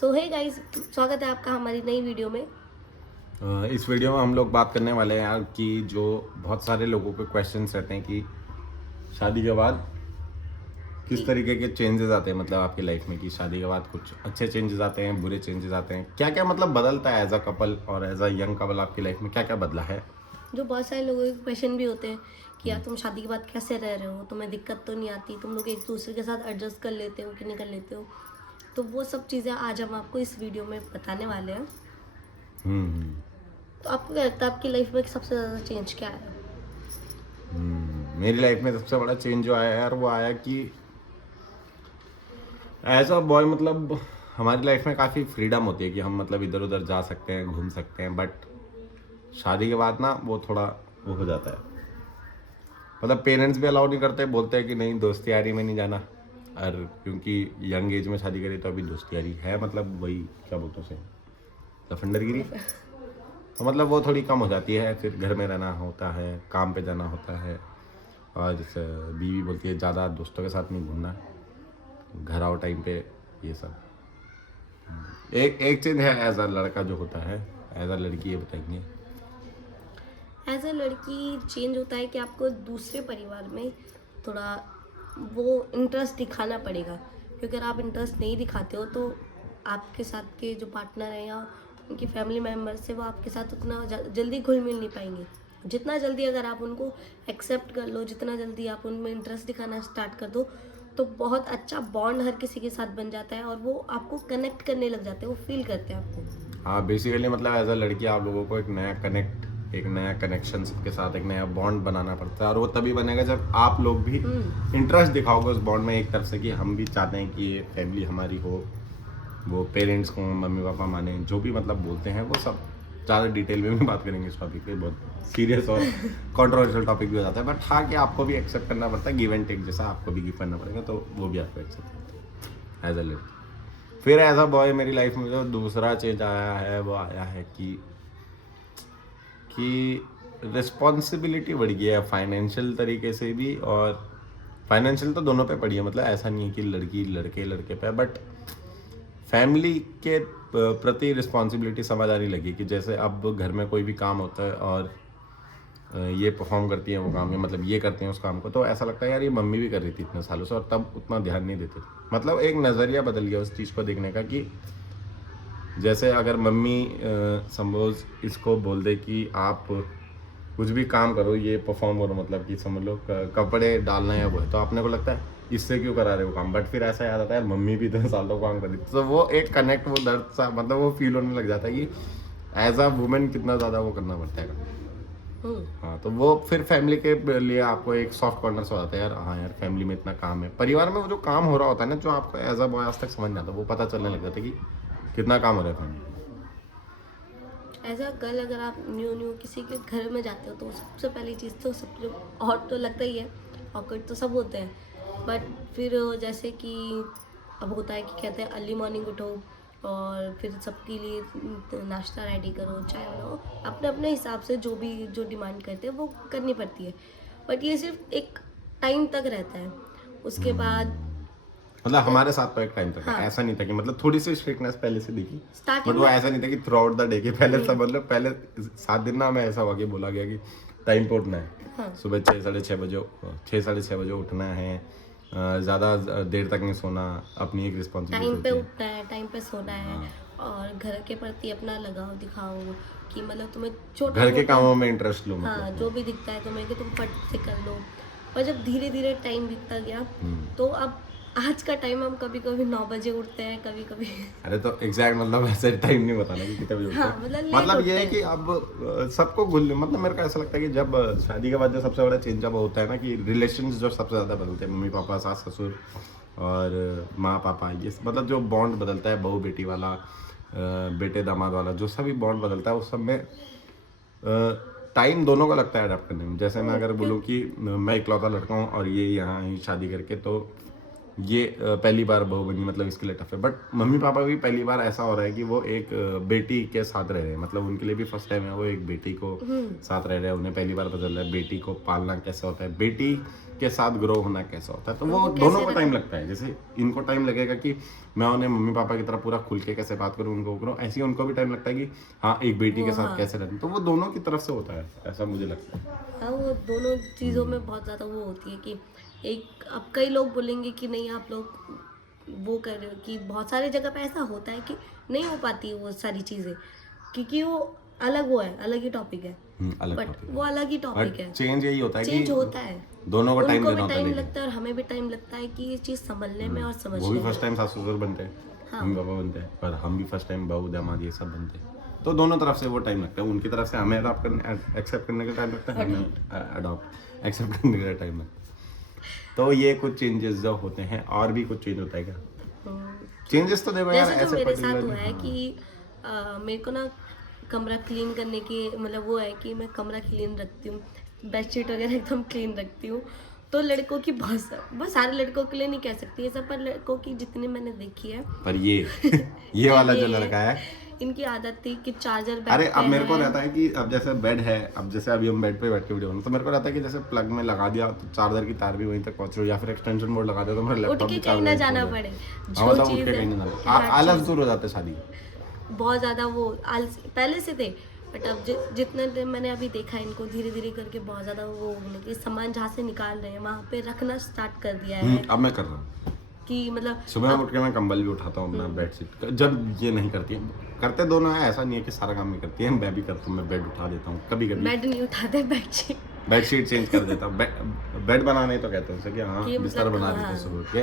सो hey guys, स्वागत है आपका हमारी नई वीडियो में। इस वीडियो में हम लोग बात करने वाले हैं यार कि जो बहुत सारे लोगों के क्वेश्चंस रहते हैं कि शादी के बाद किस तरीके के चेंजेस आते हैं मतलब आपकी लाइफ में, कि शादी के बाद कुछ अच्छे चेंजेस आते हैं, बुरे चेंजेस आते हैं, क्या क्या मतलब बदलता है एज अ कपल और एज अ यंग कपल आपकी लाइफ में क्या क्या बदला है। जो बहुत सारे लोगों के क्वेश्चन भी होते हैं कि यार तुम शादी के बाद कैसे रह रहे हो, तुम्हें दिक्कत तो नहीं आती, तुम लोग एक दूसरे के साथ एडजस्ट कर लेते हो कि नहीं कर लेते हो। तो वो सब चीज़ें आज हम आपको इस वीडियो में बताने वाले हैं। हम्म तो आपको क्या लगता है आपकी लाइफ में सबसे ज़्यादा चेंज क्या आया? मेरी लाइफ में सबसे बड़ा चेंज जो आया यार वो आया कि एज अ बॉय मतलब हमारी लाइफ में काफ़ी फ्रीडम होती है कि हम मतलब इधर उधर जा सकते हैं, घूम सकते हैं, बट शादी के बाद ना वो थोड़ा वो हो जाता है। मतलब पेरेंट्स भी अलाउ नहीं करते, बोलते हैं कि नहीं दोस्ती यारी में नहीं जाना। और क्योंकि यंग एज में शादी करी तो अभी दोस्ती यारी है मतलब वही क्या बोलते हैं उसे, लफंडरगिरी। तो मतलब वो थोड़ी कम हो जाती है, फिर घर में रहना होता है, काम पे जाना होता है। और जैसे बीवी बोलती है ज़्यादा दोस्तों के साथ नहीं घूमना, घर आओ टाइम पे, ये सब। एक एक चीज़ है एज अ लड़का जो होता है, एज अ लड़की ये बताएंगे। एज अ लड़की चेंज होता है कि आपको दूसरे परिवार में थोड़ा वो इंटरेस्ट दिखाना पड़ेगा, क्योंकि अगर आप इंटरेस्ट नहीं दिखाते हो तो आपके साथ के जो पार्टनर हैं या उनकी फैमिली मेम्बर्स से वो आपके साथ उतना जल्दी घुल मिल नहीं पाएंगे। जितना जल्दी अगर आप उनको एक्सेप्ट कर लो, जितना जल्दी आप उनमें इंटरेस्ट दिखाना स्टार्ट कर दो, तो बहुत अच्छा बॉन्ड हर किसी के साथ बन जाता है और वो आपको कनेक्ट करने लग जाते हैं, वो फील करते हैं आपको। हाँ, बेसिकली मतलब एज अ लड़की आप लोगों को एक नया एक नया कनेक्शन के साथ एक नया बॉन्ड बनाना पड़ता है, और वो तभी बनेगा जब आप लोग भी इंटरेस्ट दिखाओगे उस बॉन्ड में एक तरफ से, कि हम भी चाहते हैं कि ये फैमिली हमारी हो, वो पेरेंट्स को मम्मी पापा माने, जो भी मतलब बोलते हैं वो सब। ज़्यादा डिटेल में भी बात करेंगे इस टॉपिक पे, बहुत सीरियस और कंट्रोवर्शियल टॉपिक भी हो जाता है, बट हाँ कि आपको भी एक्सेप्ट करना पड़ता है, गिव एंड टेक जैसा आपको भी गिव करना पड़ेगा, तो वो भी आपको एक्सेप्ट करता है एज अ लड़की। फिर एज अ बॉय मेरी लाइफ में जो दूसरा चेंज आया है वो आया है कि रिस्पॉन्सिबिलिटी बढ़ गई है फाइनेंशियल तरीके से भी, और फाइनेंशियल तो दोनों पे पड़ी है, मतलब ऐसा नहीं है कि लड़की लड़के लड़के पे, बट फैमिली के प्रति रिस्पॉन्सिबिलिटी समझ आने लगी कि जैसे अब घर में कोई भी काम होता है और ये परफॉर्म करती है वो काम, या मतलब ये करते हैं उस काम को, तो ऐसा लगता है यार ये मम्मी भी कर रही थी इतने सालों से और तब उतना ध्यान नहीं देते थे। मतलब एक नज़रिया बदल गया उस चीज़ को देखने का, कि जैसे अगर मम्मी सपोज इसको बोल दे कि आप कुछ भी काम करो, ये परफॉर्म करो, मतलब कि समझ लो कपड़े डालना है वो है, तो आपने को लगता है इससे क्यों करा रहे हो काम, बट फिर ऐसा याद आता है मम्मी भी 10 सालों काम कर रही थी, तो वो एक कनेक्ट, वो दर्द सा मतलब वो फील होने लग जाता है कि एज अ वुमेन कितना ज़्यादा वो करना पड़ता है। हाँ, तो वो फिर फैमिली के लिए आपको एक सॉफ्ट कॉर्नर से हो जाता है यार, हाँ यार फैमिली में इतना काम है, परिवार में वो जो काम हो रहा होता है ना, जो आपको एज अ बॉय आज तक समझ नहीं आता, वो पता चलने लग जाता है कि कितना काम हो रहा है फैमिली। एज अ गर्ल अगर आप न्यू न्यू किसी के घर में जाते हो तो सबसे पहली चीज़ तो सब जो हॉट तो लगता ही है, ऑकवर्ड तो सब होते हैं, बट फिर जैसे कि अब होता है कि कहते हैं अर्ली मॉर्निंग उठो और फिर सबके लिए नाश्ता रेडी करो, चाय बनाओ, अपने अपने हिसाब से जो भी जो डिमांड करते हैं वो करनी पड़ती है। बट ये सिर्फ एक टाइम तक रहता है, उसके बाद मतलब हमारे साथ तो एक टाइम तक है, हाँ ऐसा नहीं था कि मतलब थोड़ी सी स्ट्रिक्टनेस पहले से दिखी, बट स्टार्टिंग वो में ऐसा नहीं था कि थ्रू आउट द डे के पहले सब, मतलब पहले 7 दिन ना हमें ऐसा हुआ कि बोला गया कि टाइम पे उठना है, हाँ सुबह 6 साढ़े 6 बजे उठना है, ज़्यादा देर तक नहीं सोना, अपनी एक रिस्पॉन्सिबिलिटी टाइम पे होती है। उठना है, टाइम पे सोना है, हाँ, और घर के प्रति अपना लगाव दिखाओ कि मतलब तुम्हें छोटा घर के मोटा, कामों में इंटरेस्ट लो हाँ मतलब। जो भी दिखता है तुम्हें कि तुम फट से कर लो। पर जब धीरे धीरे टाइम बीतता गया तो अब आज का टाइम हम कभी कभी 9 बजे उठते हैं, कभी कभी अरे तो एग्जैक्ट मतलब ऐसे टाइम नहीं बताना कि कितने बजे उठते हाँ हैं, मतलब लेट मतलब ये उठते है हैं। कि अब सबको मतलब मेरे को ऐसा लगता है कि जब शादी के बाद जो सबसे बड़ा चेंज अब होता है ना, कि रिलेशंस जो सबसे ज़्यादा बदलते हैं, मम्मी पापा सास ससुर और माँ पापा, ये मतलब जो बॉन्ड बदलता है बहू बेटी वाला, बेटे दामाद वाला, जो सभी बॉन्ड बदलता है उस सब में टाइम दोनों का लगता है अडेप्ट करने में। जैसे मैं अगर क्यों? बोलूँ कि मैं इकलौता लड़का हूँ और ये यहाँ ही शादी करके, तो ये पहली बार बहू बनी, मतलब इसके लिए टफ है। बट मम्मी पापा भी पहली बार ऐसा हो रहा है कि वो एक बेटी के साथ रह रहे हैं, मतलब उनके लिए भी फर्स्ट टाइम है, वो एक बेटी को साथ रह रहे हैं। उन्हें पहली बार पता चल रहा है बेटी को पालना कैसा होता है, बेटी के साथ ग्रो होना कैसा होता है। तो वो दोनों को टाइम लगता है। जैसे इनको टाइम लगेगा कि मैं उन्हें मम्मी पापा की तरह पूरा खुल के कैसे बात करूँ, उनको करूँ, ऐसे ही उनको भी टाइम लगता है कि हाँ एक बेटी के साथ कैसे रहना। तो वो दोनों की तरफ से होता है, ऐसा मुझे लगता है। हाँ, वो दोनों चीज़ों में बहुत ज़्यादा वो होती है कि एक, अब कई लोग बोलेंगे कि नहीं आप लोग वो कर रहे हो, कि बहुत सारी जगह पे ऐसा होता है कि नहीं हो पाती वो सारी चीज़ें, क्योंकि वो अलग वो है, अलग ही टॉपिक है। अलग बट टॉपिक वो अलग ही टॉपिक है। चेंज यही होता है चेंज कि होता है, दोनों को टाइम उनको देना भी होता है। टाइम लेकिन लगता है और हमें भी टाइम लगता है कि ये चीज़ संभलने में और समझने वो भी में। फर्स्ट टाइम सास ससुर बनते हैं, हाँ। मम्मी पापा बनते हैं, और हम भी फर्स्ट टाइम बहू दामाद ये सब बनते हैं। तो दोनों तरफ से वो टाइम लगता है। उनकी तरफ से हमें अडॉप्ट करने, एक्सेप्ट करने का टाइम लगता है, हमें अडॉप्ट एक्सेप्ट करने का टाइम लगता है। तो ये कुछ चेंजेस जो होते हैं। और भी कुछ चेंज होता है क्या? चेंजेस तो देखो यार जैसे जो ऐसे मेरे साथ particular- हुआ है कि मेरे को ना कमरा क्लीन करने की मतलब वो है कि मैं कमरा क्लीन रखती हूँ, बेडशीट वगैरह एकदम क्लीन रखती हूँ। तो लड़कों की बहुत सारे लड़कों के लिए नहीं कह सकती ये सब, पर लड़कों की जितनी मैंने देखी है, पर ये वाला जो लड़का है, इनकी आदत थी कि चार्जर अरे बेड अब पे मेरे को है। रहता है कि अब जैसे बेड है, अब जैसे अभी हम बेड पे बैठ के वीडियो बनाते, तो मेरे को रहता है कि जैसे प्लग में लगा दिया तो चार्जर की तार भी वहीं तक पहुंच रही हो, या फिर एक्सटेंशन बोर्ड लगा दिया तो मेरा उठ लैपटॉप के भी कहीं ना चार्जर जाना हो पड़े, हाँ, जो मतलब उठ चीज़ के कहीं है नहीं जाना। आलस दूर हो जाते सारी। बहुत ज़्यादा वो आलसी पहले से थे, बट अब जितने दिन मैंने अभी देखा है इनको धीरे धीरे करके बहुत ज़्यादा वो होने के सामान जहाँ से निकाल रहे हैं वहाँ पे रखना स्टार्ट कर दिया है अब मैं कर रहा हूँ। कि मतलब सुबह उठ के मैं कंबल भी उठाता हूँ अपना, बेडशीट जब ये नहीं करती है, करते दोनों है, ऐसा नहीं है कि सारा काम नहीं करती है, मैं भी करता हूँ, मैं बेड उठा देता हूँ कभी कभी, बेड नहीं उठाते, बेडशीट चेंज कर देता हूँ, बेड बनाने तो कहते हैं उसे कि हाँ कि बिस्तर मतलब बना देते हैं सुबह उठ के,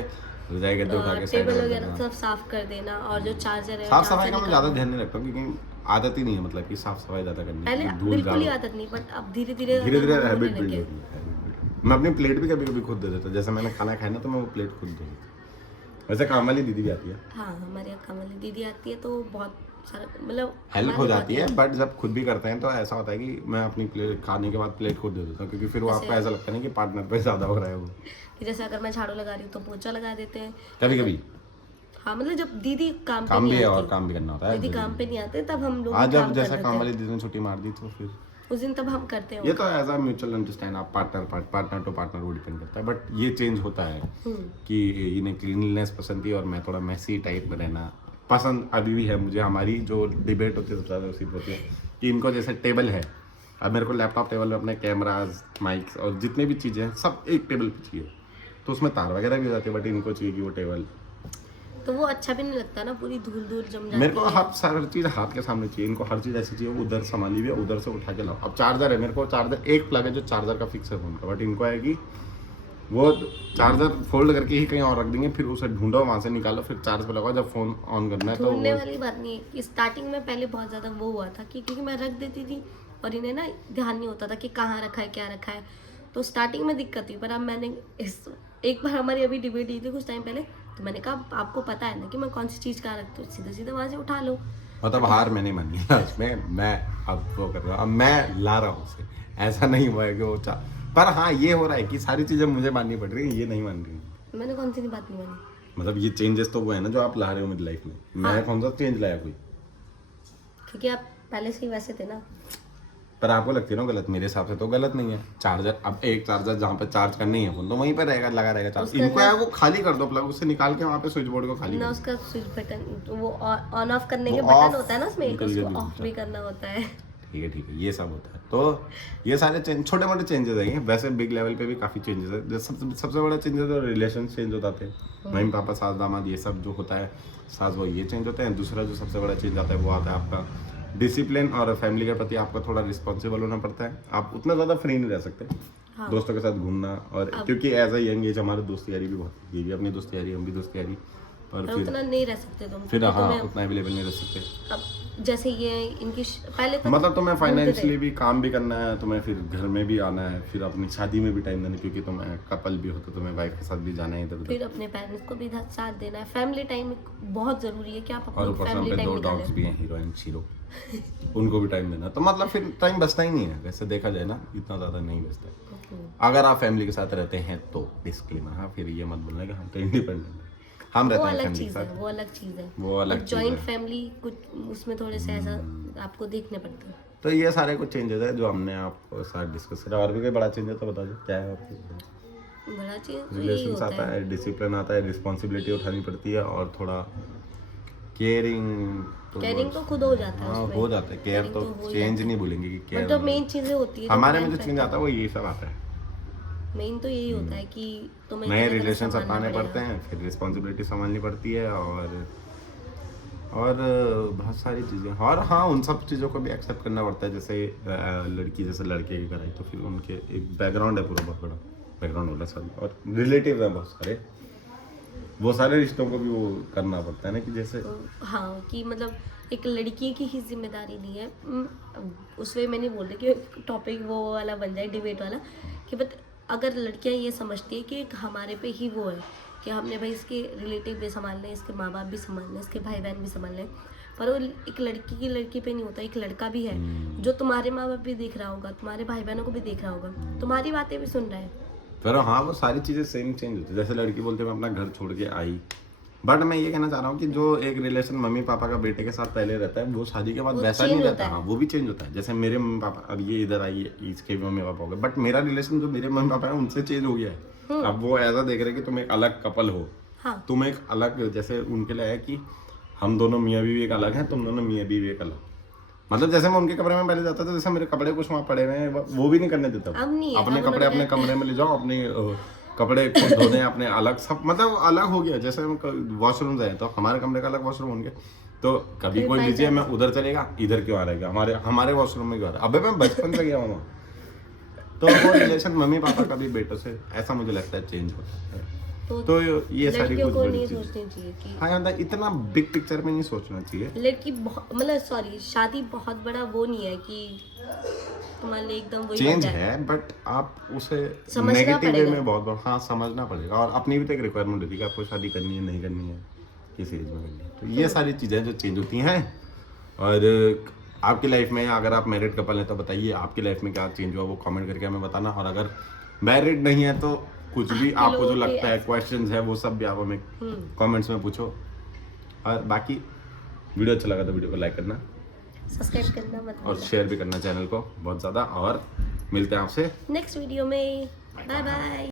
रजाई गद्दे उठा के साइड टेबल में रख वगैरह देना। सब साफ कर देना, और जो चार्जर है साफ जहाँ सफाई से का मैं ज़्यादा ध्यान नहीं रखता हूँ, क्योंकि आदत ही नहीं है, मतलब कि साफ सफाई ज़्यादा करनी पहले है, धूल बिल्कुल ही झाड़ो, आदत नहीं, बट अब धीरे धीरे धीरे धीरे होने हैबिट लगे। बिल्ड होती है। मैं अपनी प्लेट भी कभी कभी खुद दे देता हूँ, जैसे मैंने खाना खाया ना तो मैं वो प्लेट खुद दे देता हूँ। वैसे काम वाली दीदी भी आती है, हाँ हमारे यहाँ काम वाली दीदी आती है तो बहुत सारा मतलब हेल्प हो हमारे जाती बहुत है। बट जब खुद भी करते हैं तो ऐसा होता है कि मैं अपनी प्लेट खाने के बाद प्लेट खुद दे देता हूँ, क्योंकि फिर वो आपको ऐसा लगता है ना कि पार्टनर पे ज़्यादा हो रहा है वो। कि जैसे अगर मैं झाड़ू लगा रही हूँ तो पोछा लगा देते हैं कभी कभी हाँ, मतलब जब दीदी काम पे काम भी नहीं है और आती, काम भी करना होता है। दीदी काम पे नहीं आते तब हम लोग आज भी जब काम जैसा कर काम देते वाली दीदी ने छुट्टी मार दी तो फिर हैं उस दिन, तब हम करते हैं ये तो एज अ म्यूचुअल अंडरस्टैंड, आप पार्टनर टू पार्टनर वो डिपेंड करता है। बट ये चेंज होता है कि इन्हें क्लीनलीनेस पसंद थी और मैं थोड़ा मैसी टाइप में रहना पसंद अभी भी है मुझे। हमारी जो डिबेट होती है सबसे ज़्यादा उसी पर होती है कि इनको जैसे टेबल है, अब मेरे को लैपटॉप टेबल में अपने कैमराज माइक्स और जितने भी चीज़ें हैं सब एक टेबल पे चाहिए, तो उसमें तार वगैरह भी हो जाती है, बट इनको चाहिए कि वो टेबल, तो वो अच्छा भी नहीं लगता ना, पूरी धूल धूल जम जाती मेरे को है। हर चीज़ हाथ के सामने चाहिए, इनको हर चीज़ ऐसी चाहिए उधर संभाली हुई है, उधर से उठा के लाओ। अब चार्जर है, मेरे को चार्जर एक प्लग है जो चार्जर का फिक्स है फोन का, बट इनको है कि वो चार्जर फोल्ड करके ही कहीं और रख देंगे, फिर उसे ढूंढो वहाँ से निकालो, फिर चार्ज पे लगाओ, जब फोन ऑन करना है तो ढूंढने वो वाली बात नहीं है। स्टार्टिंग में पहले बहुत ज़्यादा वो हुआ था कि क्योंकि मैं रख देती थी और इन्हें ना ध्यान नहीं होता था कि कहाँ रखा है क्या रखा है, तो स्टार्टिंग में दिक्कत थी। पर अब मैंने एक बार हमारी अभी डिबेट हुई थी कुछ टाइम पहले, तो मैंने कहा आपको पता है ना कि मैं कौन सी चीज़ कहाँ रखती हूँ, सीधा सीधा वहाँ से उठा लो। मतलब हार मैंने मानी लास्ट में, मैं अब वो कर रहा हूँ, अब मैं ला रहा हूँ उसे, ऐसा नहीं हुआ है कि वो पर हाँ ये हो रहा है कि सारी चीज़ें मुझे माननी पड़ रही है, ये नहीं मान रही। मैंने कौन सी बात नहीं मानी, मतलब ये चेंजेस तो वो है ना जो आप ला रहे हो मेरी लाइफ में, मैं कौन सा चेंज लाया कोई, क्योंकि आप पहले से ही वैसे थे ना। पर आपको लगती है ना गलत, मेरे हिसाब से तो गलत नहीं है। चार्जर, अब एक चार्जर जहाँ पे चार्ज करनी है फोन तो वहीं पे रहेगा, लगा रहेगा चार्ज। इनको है वो खाली कर दो प्लग, उससे निकाल के वहाँ पे स्विच बोर्ड को खाली ना, कर उसका स्विच बटन वो ऑन ऑफ करने के वो बटन off होता है ना उसमें, निकल गया उसको ऑफ भी करना होता है। ठीक है ये सब होता है। तो ये सारे छोटे मोटे चेंजेस हैं, वैसे बिग लेवल पे भी काफ़ी चेंजेस है। जैसे सबसे बड़ा चेंजेस है रिलेशन चेंज हो जाते हैं, मम्मी पापा सास दामाद ये सब जो होता है, सास वो ये चेंज होते हैं। दूसरा जो सबसे बड़ा चेंज आता है वो आता है आपका डिसिप्लिन, और फैमिली के प्रति आपका थोड़ा रिस्पॉन्सिबल होना पड़ता है। आप उतना ज़्यादा फ्री नहीं रह सकते दोस्तों के साथ घूमना, और क्योंकि एज अ यंग एज हमारे दोस्त यारी भी बहुत, ये भी अपनी दोस्त यारी, हम भी दोस्त यारी, पर और उतना नहीं रह सकते तुम, फिर क्योंकि हाँ तुम्हें उतना अवेलेबल नहीं रह सकते। अब जैसे ये इनकी पहले तो मतलब तुम्हें घूमते थे। फाइनेंशियली भी काम भी करना है, तुम्हें फिर घर में भी आना है, फिर अपनी शादी में भी टाइम देना है, क्योंकि तुम कपल भी हो तो तुम्हें वाइफ के साथ भी जाना है इधर फिर उधर। अपने पेरेंट्स को भी साथ देना है। फैमिली टाइम बहुत जरूरी है कि आप और अपनी ऊपर से फैमिली हम पे टाइम 2 डॉग्स निकालें। भी हैं, हीरोइन शीरो, उनको भी टाइम देना, तो मतलब फिर टाइम बचता ही नहीं है। वैसे देखा जाए ना इतना ज़्यादा नहीं बचता है अगर आप फैमिली के साथ रहते हैं तो। डिस्क्लेमर, हाँ फिर ये मत बोलना कि हम तो इंडिपेंडेंट हैं, हम वो रहते हैं अलग फैमिली के चीज़ है, साथ। वो अलग चीज़ है। वो अलग चीज़ जॉइंट है। फैमिली कुछ उसमें थोड़े से ऐसा आपको देखने पड़ते हैं। तो ये सारे कुछ चेंजेस है जो हमने आपके साथ डिस्कस करा। और भी कोई बड़ा चेंज है तो बता दो क्या है आपको। बड़ा चीज़ तो यही रिलेशन होता आता है। है, डिसिप्लिन आता है, रिस्पॉन्सिबिलिटी उठानी पड़ती है, और थोड़ा केयरिंग केयरिंग तो खुद हो जाता है हाँ उसमें। हो जाता है। केयर caring तो हो ही चेंज जाता है। नहीं बोलेंगे कि बट केयर जो मेन चीज़ें होती है, हमारे में जो चेंज आता है वो ये सब आता है। मेन तो यही होता है कि तुम्हें नए तरह तरह रिलेशन संभालना अपनाने पड़ेगा। पड़ते हैं, फिर रिस्पॉन्सिबिलिटी संभालनी पड़ती है, और बहुत सारी चीज़ें। और हाँ उन सब चीज़ों को भी एक्सेप्ट करना पड़ता है। जैसे लड़की जैसे लड़के की कराई तो फिर उनके एक बैकग्राउंड है पूरा, बहुत बड़ा बैकग्राउंड होता है सॉरी, और रिलेटिव है बहुत सारे, वो सारे रिश्तों को भी वो करना पड़ता है ना कि जैसे हाँ कि मतलब एक लड़की की ही जिम्मेदारी नहीं है। उस वे मैं नहीं बोल रही कि टॉपिक वो वाला बन जाए डिबेट वाला, कि बट अगर लड़कियां ये समझती है कि एक हमारे पे ही वो है कि हमने भाई इसके रिलेटिव भी संभालने, इसके माँ बाप भी संभालने, इसके भाई बहन भी संभालने, पर वो एक लड़की की लड़की पे नहीं होता। एक लड़का भी है जो तुम्हारे माँ बाप भी देख रहा होगा, तुम्हारे भाई बहनों को भी देख रहा होगा, तुम्हारी बातें भी सुन रहा है। फिर हाँ वो सारी चीज़ें सेम चेंज होती है। जैसे लड़की बोलते मैं अपना घर छोड़ के आई, बट मैं ये कहना चाह रहा हूँ कि जो एक रिलेशन मम्मी पापा का बेटे के साथ पहले रहता है वो शादी के बाद वो वैसा change नहीं होता रहता। है। हाँ वो भी चेंज होता है। जैसे मेरे मम्मी पापा, अब ये इधर आई है, इसके भी मम्मी पापा हो गए, बट मेरा रिलेशन जो मेरे मम्मी पापा है उनसे चेंज हो गया है। अब वो ऐसा देख रहे हैं कि तुम एक अलग कपल हो, हाँ तुम एक अलग, जैसे उनके लिए है कि हम दोनों मियाँ बीवी एक अलग हैं, तुम दोनों मियाँ बीवी एक अलग। मतलब जैसे मैं उनके कमरे में पहले जाता था, जैसे मेरे कपड़े कुछ वहाँ पड़े हुए हैं वो भी नहीं करने देता। अब नहीं है, अपने अब कपड़े अपने कमरे में ले जाओ, अपने कपड़े खुद धो दें अपने अलग, सब मतलब अलग हो गया। जैसे हम वॉशरूम जाए तो हमारे कमरे का अलग वॉशरूम होंगे, तो कभी कोई लीजिए मैं उधर चलेगा, इधर क्यों आ रहेगा, हमारे वॉशरूम में क्यों आ रहा है। अबे मैं बचपन से गया हूँ। तो वो रिलेशन मम्मी पापा का भी बेटों से ऐसा मुझे लगता है चेंज होता है। तो ये सारी लड़कियों कुछ को बड़ी नहीं चीज़। सोचनी चाहिए कि हाँ मतलब इतना बिग पिक्चर में नहीं सोचना चाहिए। लड़की बहुत मतलब सॉरी शादी बहुत बड़ा वो नहीं है कि तुम्हारे लिए एकदम वही चेंज बन जाए। है, बट आप उसे समझना नेगेटिव वे पड़ेगा। में बहुत बार हाँ समझना पड़ेगा। और अपनी भी तो एक रिक्वायरमेंट होती है कि आपको शादी करनी है नहीं करनी है, किस एज में करनी है। तो ये सारी चीज़ें जो चेंज होती हैं। और आपकी लाइफ में अगर आप मैरिड कपल हैं तो बताइए आपकी लाइफ में क्या चेंज हुआ, वो कमेंट करके हमें बताना। और अगर मैरिड नहीं है तो कुछ भी आपको जो लगता है क्वेश्चंस है वो सब भी आप हमें कमेंट्स में पूछो। और बाकी वीडियो अच्छा लगा तो वीडियो को लाइक करना, सब्सक्राइब करना मत और भूलना। शेयर भी करना चैनल को बहुत ज़्यादा। और मिलते हैं आपसे नेक्स्ट वीडियो में। Bye bye.